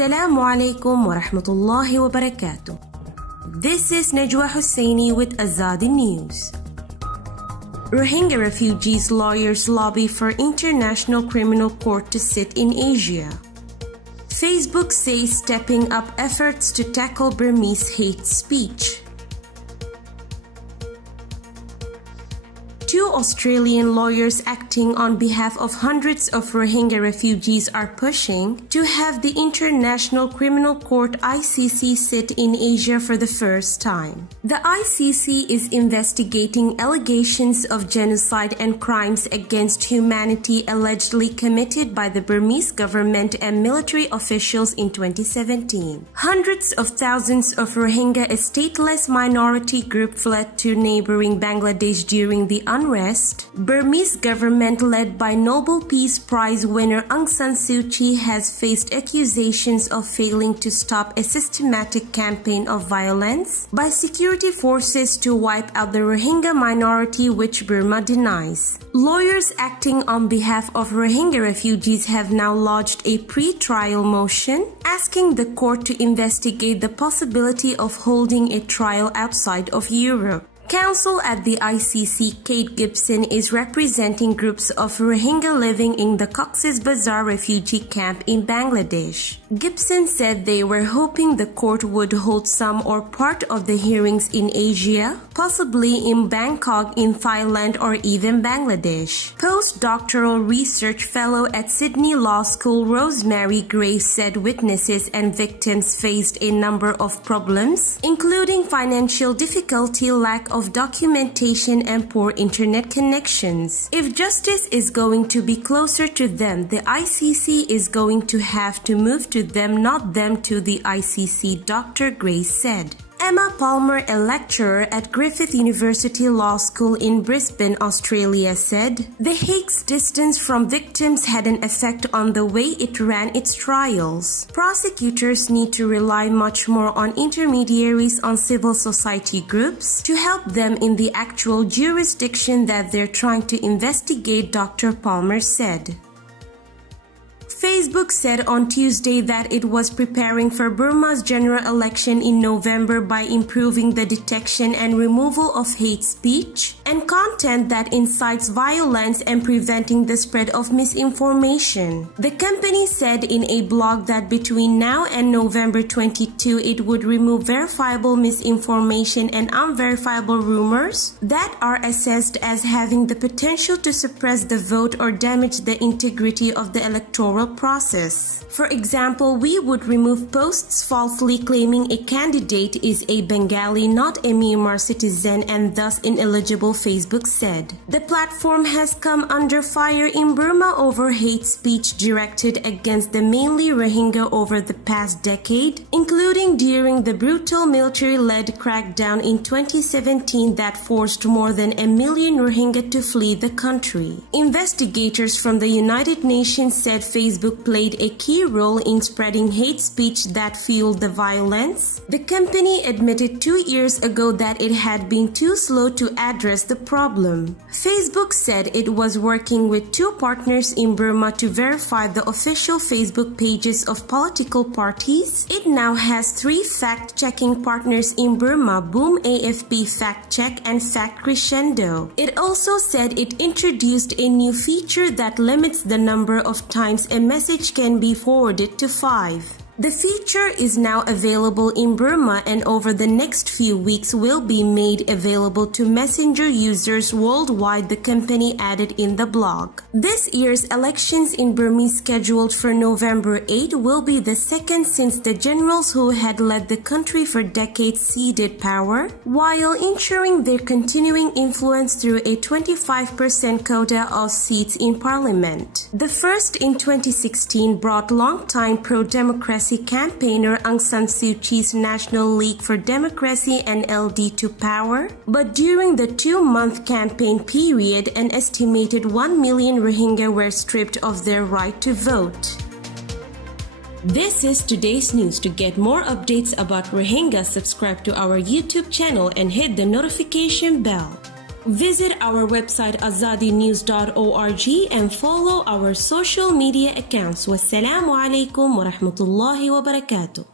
Assalamu alaikum wa rahmatullahi wa barakatuh. This is Najwa Hussaini with Azadi News. Rohingya refugees' lawyers lobby for International Criminal Court to sit in Asia. Facebook says stepping up efforts to tackle Burmese hate speech. Two Australian lawyers acting on behalf of hundreds of Rohingya refugees are pushing to have the International Criminal Court (ICC) sit in Asia for the first time. The ICC is investigating allegations of genocide and crimes against humanity allegedly committed by the Burmese government and military officials in 2017. Hundreds of thousands of Rohingya, a stateless minority group, fled to neighboring Bangladesh during the unrest. Burmese government led by Nobel Peace Prize winner Aung San Suu Kyi has faced accusations of failing to stop a systematic campaign of violence by security forces to wipe out the Rohingya minority, which Burma denies. Lawyers acting on behalf of Rohingya refugees have now lodged a pre-trial motion asking the court to investigate the possibility of holding a trial outside of Europe. Counsel at the ICC, Kate Gibson, is representing groups of Rohingya living in the Cox's Bazar refugee camp in Bangladesh. Gibson said they were hoping the court would hold some or part of the hearings in Asia, possibly in Bangkok, in Thailand, or even Bangladesh. Postdoctoral research fellow at Sydney Law School Rosemary Gray said witnesses and victims faced a number of problems, including financial difficulty, lack of documentation, and poor internet connections. If justice is going to be closer to them, the ICC is going to have to move to them, not them to the ICC, Dr. Gray said. Emma Palmer, a lecturer at Griffith University Law School in Brisbane, Australia, said, "The Hague's distance from victims had an effect on the way it ran its trials. Prosecutors need to rely much more on intermediaries, on civil society groups, to help them in the actual jurisdiction that they're trying to investigate," Dr. Palmer said. Facebook said on Tuesday that it was preparing for Burma's general election in November by improving the detection and removal of hate speech and content that incites violence and preventing the spread of misinformation. The company said in a blog that between now and November 22 it would remove verifiable misinformation and unverifiable rumors that are assessed as having the potential to suppress the vote or damage the integrity of the electoral process. For example, we would remove posts falsely claiming a candidate is a Bengali, not a Myanmar citizen, and thus ineligible, Facebook said. The platform has come under fire in Burma over hate speech directed against the mainly Rohingya over the past decade, including during the brutal military-led crackdown in 2017 that forced more than 1 million Rohingya to flee the country. Investigators from the United Nations said Facebook played a key role in spreading hate speech that fueled the violence. The company admitted 2 years ago that it had been too slow to address the problem. Facebook said it was working with 2 partners in Burma to verify the official Facebook pages of political parties. It now has 3 fact-checking partners in Burma: Boom AFP Fact Check and Fact Crescendo. It also said it introduced a new feature that limits the number of times a message can be forwarded to 5. The feature is now available in Burma and over the next few weeks will be made available to Messenger users worldwide, the company added in the blog. This year's elections in Burma, scheduled for November 8, will be the second since the generals who had led the country for decades ceded power, while ensuring their continuing influence through a 25% quota of seats in parliament. The first in 2016 brought longtime pro-democracy campaigner Aung San Suu Kyi's National League for Democracy (NLD) to power, but during the 2-month campaign period, an estimated 1 million Rohingya were stripped of their right to vote. This is today's news. To get more updates about Rohingya, subscribe to our YouTube channel and hit the notification bell. Visit our website azadinews.org and follow our social media accounts. Wassalamu alaikum wa rahmatullahi wa barakatuh.